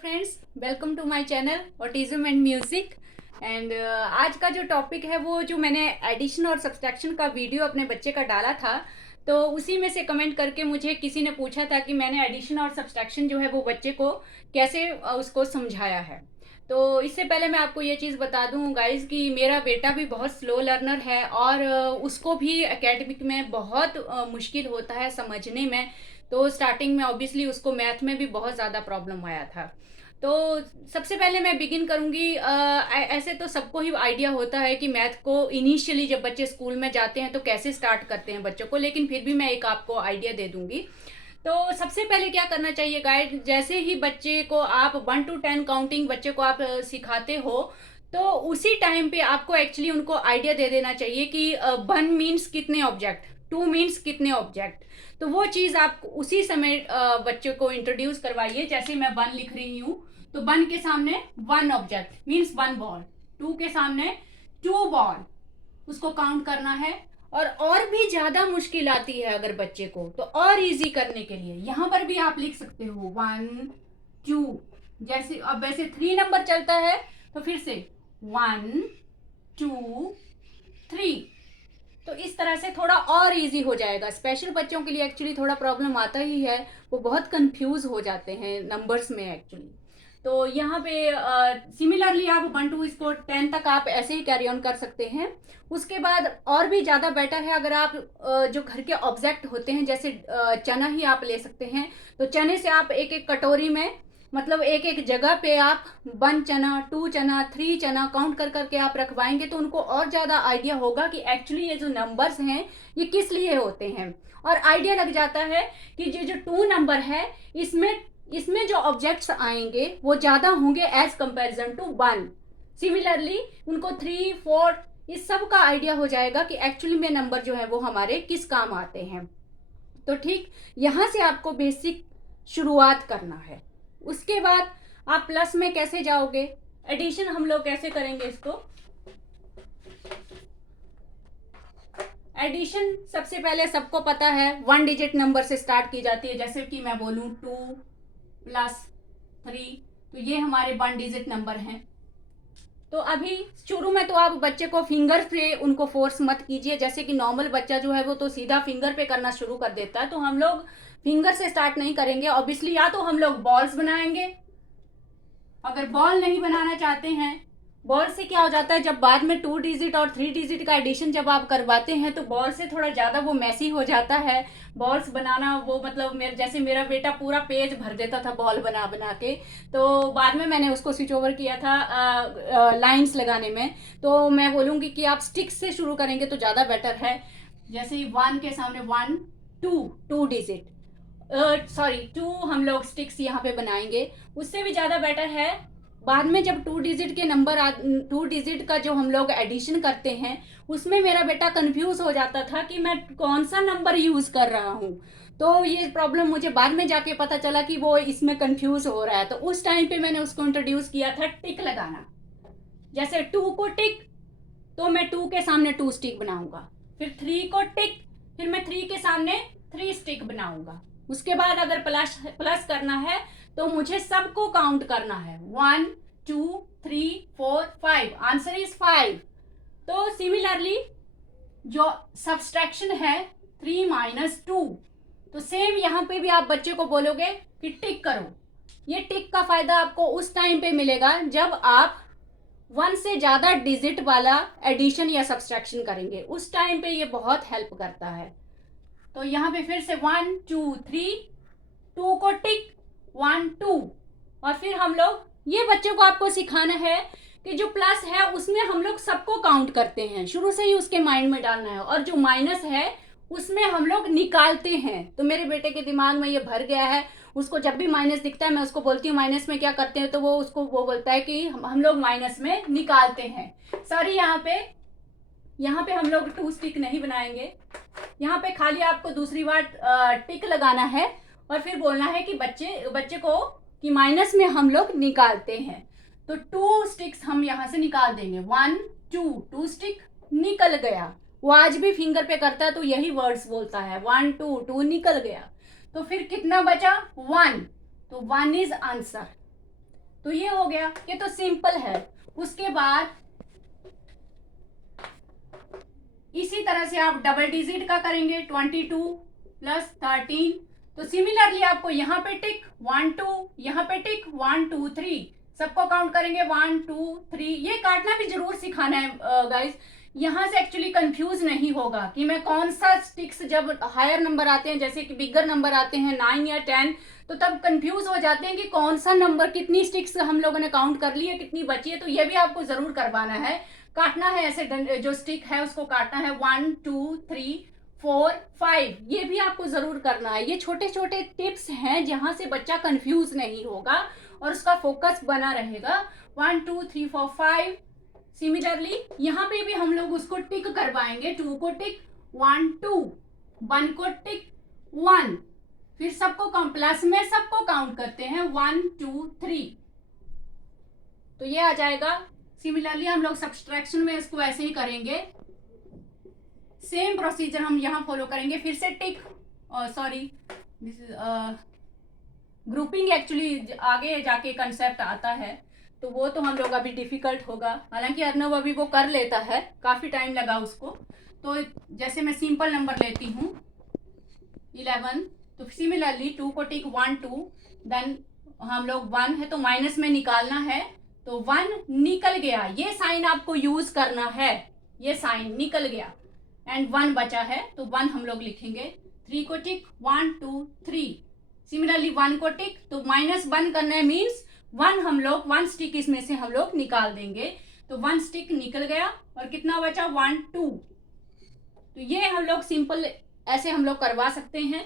Friends, welcome to my channel autism and music. And आज का जो टॉपिक है वो जो मैंने एडिशन और सब्सट्रैक्शन का वीडियो अपने बच्चे का डाला था, तो उसी में से कमेंट करके मुझे किसी ने पूछा था कि मैंने एडिशन और सब्सट्रैक्शन जो है वो बच्चे को कैसे उसको समझाया है। तो इससे पहले मैं आपको ये चीज़ बता दूं गाइज कि मेरा बेटा भी बहुत स्लो लर्नर है और उसको भी एकेडमिक में बहुत मुश्किल होता है समझने में। तो स्टार्टिंग में ऑब्वियसली उसको मैथ में भी बहुत ज़्यादा प्रॉब्लम आया था। तो सबसे पहले मैं बिगिन करूंगी, ऐसे तो सबको ही आइडिया होता है कि मैथ को इनिशियली जब बच्चे स्कूल में जाते हैं तो कैसे स्टार्ट करते हैं बच्चों को, लेकिन फिर भी मैं एक आपको आइडिया दे दूंगी। तो सबसे पहले क्या करना चाहिए गाइड, जैसे ही बच्चे को आप 1 to 10 काउंटिंग बच्चे को आप सिखाते हो, तो उसी टाइम पे आपको एक्चुअली उनको आइडिया दे देना चाहिए कि 1 मीन्स कितने ऑब्जेक्ट, 2 मीन्स कितने ऑब्जेक्ट। तो वो चीज़ आप उसी समय बच्चों को इंट्रोड्यूस करवाइए। जैसे मैं 1 लिख रही हूँ तो 1 के सामने 1 ऑब्जेक्ट मीन्स 1 बॉल, 2 के सामने 2 बॉल, उसको काउंट करना है। और भी ज्यादा मुश्किल आती है अगर बच्चे को, तो और इजी करने के लिए यहां पर भी आप लिख सकते हो 1 2। जैसे अब वैसे 3 नंबर चलता है तो फिर से 1 2 3। तो इस तरह से थोड़ा और इजी हो जाएगा। स्पेशल बच्चों के लिए एक्चुअली थोड़ा प्रॉब्लम आता ही है, वो बहुत कंफ्यूज हो जाते हैं नंबर्स में एक्चुअली। तो यहाँ पे सिमिलरली आप 1 to इसको 10 तक आप ऐसे ही कैरी ऑन कर सकते हैं। उसके बाद और भी ज़्यादा बेटर है अगर आप जो घर के ऑब्जेक्ट होते हैं, जैसे चना ही आप ले सकते हैं। तो चने से आप एक एक कटोरी में, मतलब एक एक जगह पे आप 1 चना, 2 चना, 3 चना काउंट कर करके आप रखवाएंगे तो उनको और ज़्यादा आइडिया होगा कि एक्चुअली ये जो नंबर्स हैं ये किस लिए होते हैं। और आइडिया लग जाता है कि ये जो 2 नंबर है इसमें इसमें जो ऑब्जेक्ट्स आएंगे वो ज़्यादा होंगे एज कंपैरिजन टू 1। सिमिलरली उनको 3 4 इस सब का आइडिया हो जाएगा कि एक्चुअली में नंबर जो है वो हमारे किस काम आते हैं। तो ठीक यहाँ से आपको बेसिक शुरुआत करना है। उसके बाद आप प्लस में कैसे जाओगे, एडिशन हम लोग कैसे करेंगे इसको। एडिशन सबसे पहले सबको पता है 1 डिजिट नंबर से स्टार्ट की जाती है। जैसे कि मैं बोलूं 2 + 3, तो ये हमारे 1 डिजिट नंबर हैं। तो अभी शुरू में तो आप बच्चे को फिंगर से उनको फोर्स मत कीजिए। जैसे कि नॉर्मल बच्चा जो है वो तो सीधा फिंगर पे करना शुरू कर देता है, तो हम लोग फिंगर से स्टार्ट नहीं करेंगे ऑब्वियसली। या तो हम लोग बॉल्स बनाएंगे, अगर बॉल नहीं बनाना चाहते हैं, बॉल से क्या हो जाता है जब बाद में 2 डिजिट और 3 डिजिट का एडिशन जब आप करवाते हैं तो बॉल से थोड़ा ज़्यादा वो मैसी हो जाता है। बॉल्स बनाना वो मतलब जैसे मेरा बेटा पूरा पेज भर देता था बॉल बना बना के, तो बाद में मैंने उसको स्विच ओवर किया था लाइंस लगाने में। तो मैं बोलूँगी कि आप स्टिक्स से शुरू करेंगे तो ज़्यादा बेटर है। जैसे 1 के सामने 1 2 डिजिट, सॉरी 2 हम लोग स्टिक्स यहाँ पे बनाएंगे। उससे भी ज़्यादा बेटर है बाद में जब 2 डिजिट के नंबर 2 डिजिट का जो हम लोग एडिशन करते हैं उसमें मेरा बेटा कंफ्यूज हो जाता था कि मैं कौन सा नंबर यूज़ कर रहा हूँ। तो ये प्रॉब्लम मुझे बाद में जाके पता चला कि वो इसमें कंफ्यूज हो रहा है। तो उस टाइम पे मैंने उसको इंट्रोड्यूस किया था टिक लगाना। जैसे 2 को टिक, तो मैं 2 के सामने 2 स्टिक बनाऊंगा। फिर 3 को टिक, फिर मैं 3 के सामने 3 स्टिक बनाऊंगा। उसके बाद अगर प्लस प्लस करना है तो मुझे सबको काउंट करना है 1 2 3 4 5, आंसर इज 5। तो सिमिलरली जो सब्सट्रैक्शन है 3 - 2, तो सेम यहाँ पे भी आप बच्चे को बोलोगे कि टिक करो। ये टिक का फायदा आपको उस टाइम पे मिलेगा जब आप 1 से ज़्यादा डिजिट वाला एडिशन या सब्सट्रैक्शन करेंगे, उस टाइम पे ये बहुत हेल्प करता है। तो यहाँ पे फिर से 1 2 3, 2 को टिक 1 2। और फिर हम लोग ये बच्चों को आपको सिखाना है कि जो प्लस है उसमें हम लोग सबको काउंट करते हैं, शुरू से ही उसके माइंड में डालना है। और जो माइनस है उसमें हम लोग निकालते हैं। तो मेरे बेटे के दिमाग में ये भर गया है, उसको जब भी माइनस दिखता है मैं उसको बोलती हूँ माइनस में क्या करते हैं, तो वो बोलता है कि हम लोग माइनस में निकालते हैं। सॉरी, यहाँ पे हम लोग 2 स्टिक नहीं बनाएंगे। यहाँ पे खाली आपको दूसरी बार टिक लगाना है और फिर बोलना है कि बच्चे को कि माइनस में हम लोग निकालते हैं। तो 2 स्टिक्स हम यहाँ से निकाल देंगे। 1 2 स्टिक निकल गया। वो आज भी फिंगर पे करता है तो यही वर्ड्स बोलता है 1 2 निकल गया। तो फिर कितना बचा 1, तो 1 इज आंसर। तो ये हो गया, ये तो सिंपल है। उसके बाद इसी तरह से आप डबल डिजिट का करेंगे, 22 प्लस 13। तो सिमिलरली आपको यहाँ पे टिक 1 2, यहाँ पे टिक 1 2 3, सबको काउंट करेंगे 1 2 3। ये काटना भी जरूर सिखाना है गाइस, यहाँ से एक्चुअली कंफ्यूज नहीं होगा कि मैं कौन सा स्टिक्स, जब हायर नंबर आते हैं जैसे कि बिगर नंबर आते हैं 9 या 10, तो तब कंफ्यूज हो जाते हैं कि कौन सा नंबर, कितनी स्टिक्स हम लोगों ने काउंट कर ली है, कितनी बची है। तो ये भी आपको जरूर करवाना है, काटना है ऐसे, जो स्टिक है उसको काटना है 1 2 3 4 5, ये भी आपको जरूर करना है। ये छोटे छोटे टिप्स हैं जहां से बच्चा कंफ्यूज नहीं होगा और उसका फोकस बना रहेगा। 1 2 3 4 5। सिमिलरली यहाँ पे भी हम लोग उसको टिक करवाएंगे, 2 को टिक 1 2, 1 को टिक 1, फिर सबको प्लस में सबको काउंट करते हैं 1 2 3, तो ये आ जाएगा। सिमिलरली हम लोग सब्सट्रैक्शन में इसको ऐसे ही करेंगे, सेम प्रोसीजर हम यहाँ फॉलो करेंगे। फिर से tick, sorry this is grouping, actually आगे जाके कंसेप्ट आता है, तो वो तो हम लोग अभी डिफिकल्ट होगा। हालांकि अर्नव अभी वो कर लेता है, काफ़ी टाइम लगा उसको। तो जैसे मैं सिंपल नंबर लेती हूँ 11, तो सिमिलरली 2 को टिक 1 2, देन हम लोग 1 है तो माइनस में निकालना है, तो 1 निकल गया, ये साइन आपको यूज करना है, ये साइन निकल गया, एंड 1 बचा है तो 1 हम लोग लिखेंगे। 3 को टिक 1 2 3, सिमिलरली 1 को टिक, तो -1 करना है, मीन्स 1 हम लोग 1 स्टिक इसमें से हम लोग निकाल देंगे, तो 1 स्टिक निकल गया और कितना बचा 1 2। तो ये हम लोग सिंपल ऐसे हम लोग करवा सकते हैं।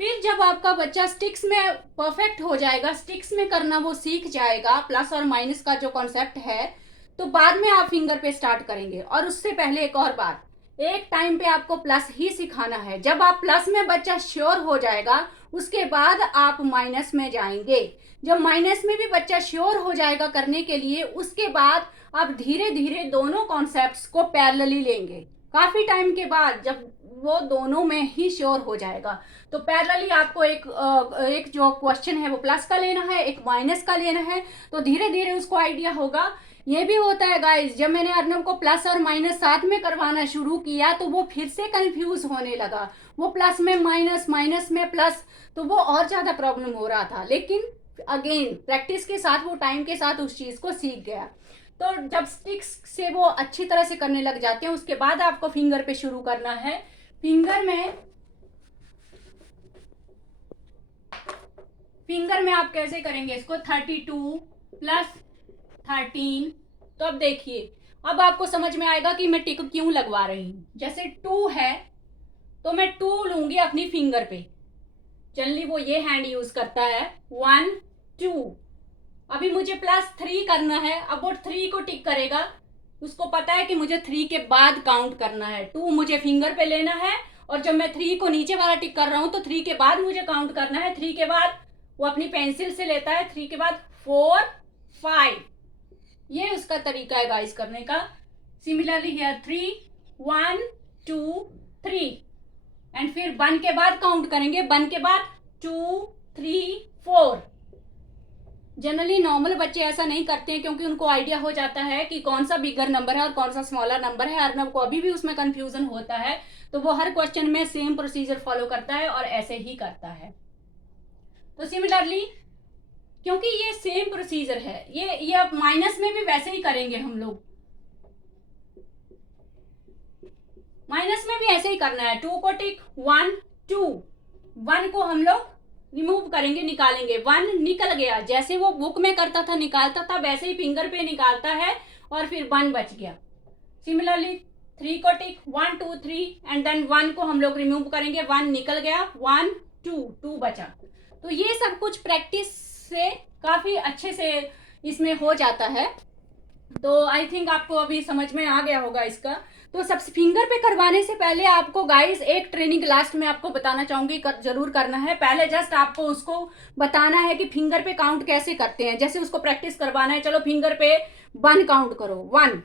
फिर जब आपका बच्चा स्टिक्स में परफेक्ट हो जाएगा, स्टिक्स में करना वो सीख जाएगा, प्लस और माइनस का जो कॉन्सेप्ट है, तो बाद में आप फिंगर पे स्टार्ट करेंगे। और उससे पहले एक और बात, एक टाइम पे आपको प्लस ही सिखाना है। जब आप प्लस में बच्चा श्योर हो जाएगा, उसके बाद आप माइनस में जाएंगे। जब माइनस में भी बच्चा श्योर हो जाएगा करने के लिए, उसके बाद आप धीरे धीरे दोनों कॉन्सेप्ट्स को पैरेलली लेंगे। काफी टाइम के बाद जब वो दोनों में ही श्योर हो जाएगा, तो पैरेलली आपको एक जो क्वेश्चन है वो प्लस का लेना है, एक माइनस का लेना है, तो धीरे धीरे उसको आइडिया होगा। ये भी होता है गाइस, जब मैंने अर्नव को प्लस और माइनस साथ में करवाना शुरू किया, तो वो फिर से कंफ्यूज होने लगा, वो प्लस में माइनस, माइनस में प्लस, तो वो और ज्यादा प्रॉब्लम हो रहा था। लेकिन अगेन प्रैक्टिस के साथ, वो टाइम के साथ उस चीज को सीख गया। तो जब स्टिक्स से वो अच्छी तरह से करने लग जाते हैं, उसके बाद आपको फिंगर पे शुरू करना है। फिंगर में आप कैसे करेंगे इसको, 32 प्लस 13। तो अब देखिए, अब आपको समझ में आएगा कि मैं टिक क्यों लगवा रही हूं। जैसे 2 है तो मैं 2 लूंगी अपनी फिंगर पे, जनरली वो ये हैंड यूज करता है, 1 2। अभी मुझे +3 करना है, अब वो 3 को टिक करेगा, उसको पता है कि मुझे 3 के बाद काउंट करना है। 2 मुझे फिंगर पे लेना है, और जब मैं 3 को नीचे वाला टिक कर रहा हूं, तो 3 के बाद मुझे काउंट करना है। 3 के बाद वो अपनी पेंसिल से लेता है, 3 के बाद 4 5, ये उसका तरीका है गाइस करने का। सिमिलरली हियर 3 1 2 3, एंड फिर 1 के बाद काउंट करेंगे, 1 के बाद 2 3 4। जनरली नॉर्मल बच्चे ऐसा नहीं करते हैं, क्योंकि उनको आइडिया हो जाता है कि कौन सा बिगर नंबर है और कौन सा स्मॉलर नंबर है। अर्नव को अभी भी उसमें कंफ्यूजन होता है, तो वो हर क्वेश्चन में सेम प्रोसीजर फॉलो करता है और ऐसे ही करता है। तो सिमिलरली, क्योंकि ये सेम प्रोसीजर है, ये अब माइनस में भी वैसे ही करेंगे हम लोग, माइनस में भी ऐसे ही करना है। 2 को टिक 1 2, 1 को हम लोग रिमूव करेंगे, निकालेंगे, 1 निकल गया, जैसे वो बुक में करता था निकालता था, वैसे ही फिंगर पे निकालता है, और फिर 1 बच गया। सिमिलरली 3 को टिक 1 2 3, एंड देन 1 को हम लोग रिमूव करेंगे, 1 निकल गया, 1 2 2 बचा। तो ये सब कुछ प्रैक्टिस से काफी अच्छे से इसमें हो जाता है। तो आई थिंक आपको अभी समझ में आ गया होगा इसका। तो सब फिंगर पे करवाने से पहले आपको गाइस एक ट्रेनिंग लास्ट में आपको बताना चाहूंगी, जरूर करना है। पहले जस्ट आपको उसको बताना है कि फिंगर पे काउंट कैसे करते हैं, जैसे उसको प्रैक्टिस करवाना है, चलो फिंगर पे 1 काउंट करो, 1,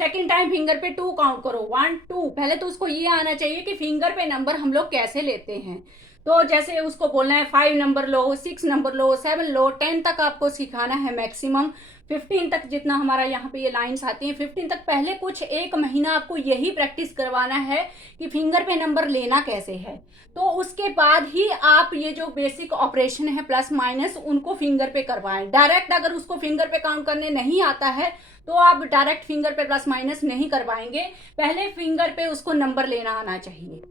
सेकेंड टाइम फिंगर पे 2 काउंट करो, 1 2। पहले तो उसको ये आना चाहिए कि फिंगर पे नंबर हम लोग कैसे लेते हैं। तो जैसे उसको बोलना है 5 नंबर लो, 6 नंबर लो, 7 लो, 10 तक आपको सिखाना है मैक्सिमम। 15 तक जितना हमारा यहाँ पे ये लाइंस आती हैं, 15 तक पहले कुछ 1 महीना आपको यही प्रैक्टिस करवाना है कि फिंगर पे नंबर लेना कैसे है। तो उसके बाद ही आप ये जो बेसिक ऑपरेशन है प्लस माइनस उनको फिंगर पे करवाएं। डायरेक्ट अगर उसको फिंगर पे काउंट करने नहीं आता है तो आप डायरेक्ट फिंगर पे प्लस माइनस नहीं करवाएंगे, पहले फिंगर पे उसको नंबर लेना आना चाहिए।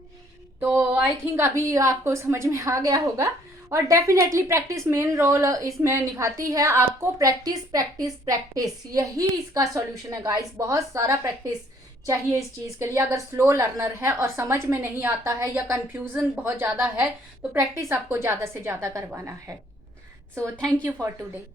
तो आई थिंक अभी आपको समझ में आ गया होगा। और डेफिनेटली प्रैक्टिस मेन रोल इसमें निभाती है। आपको प्रैक्टिस प्रैक्टिस प्रैक्टिस, यही इसका सॉल्यूशन है गाइस। बहुत सारा प्रैक्टिस चाहिए इस चीज़ के लिए। अगर स्लो लर्नर है और समझ में नहीं आता है या कंफ्यूजन बहुत ज़्यादा है तो प्रैक्टिस आपको ज़्यादा से ज़्यादा करवाना है। So thank you for today.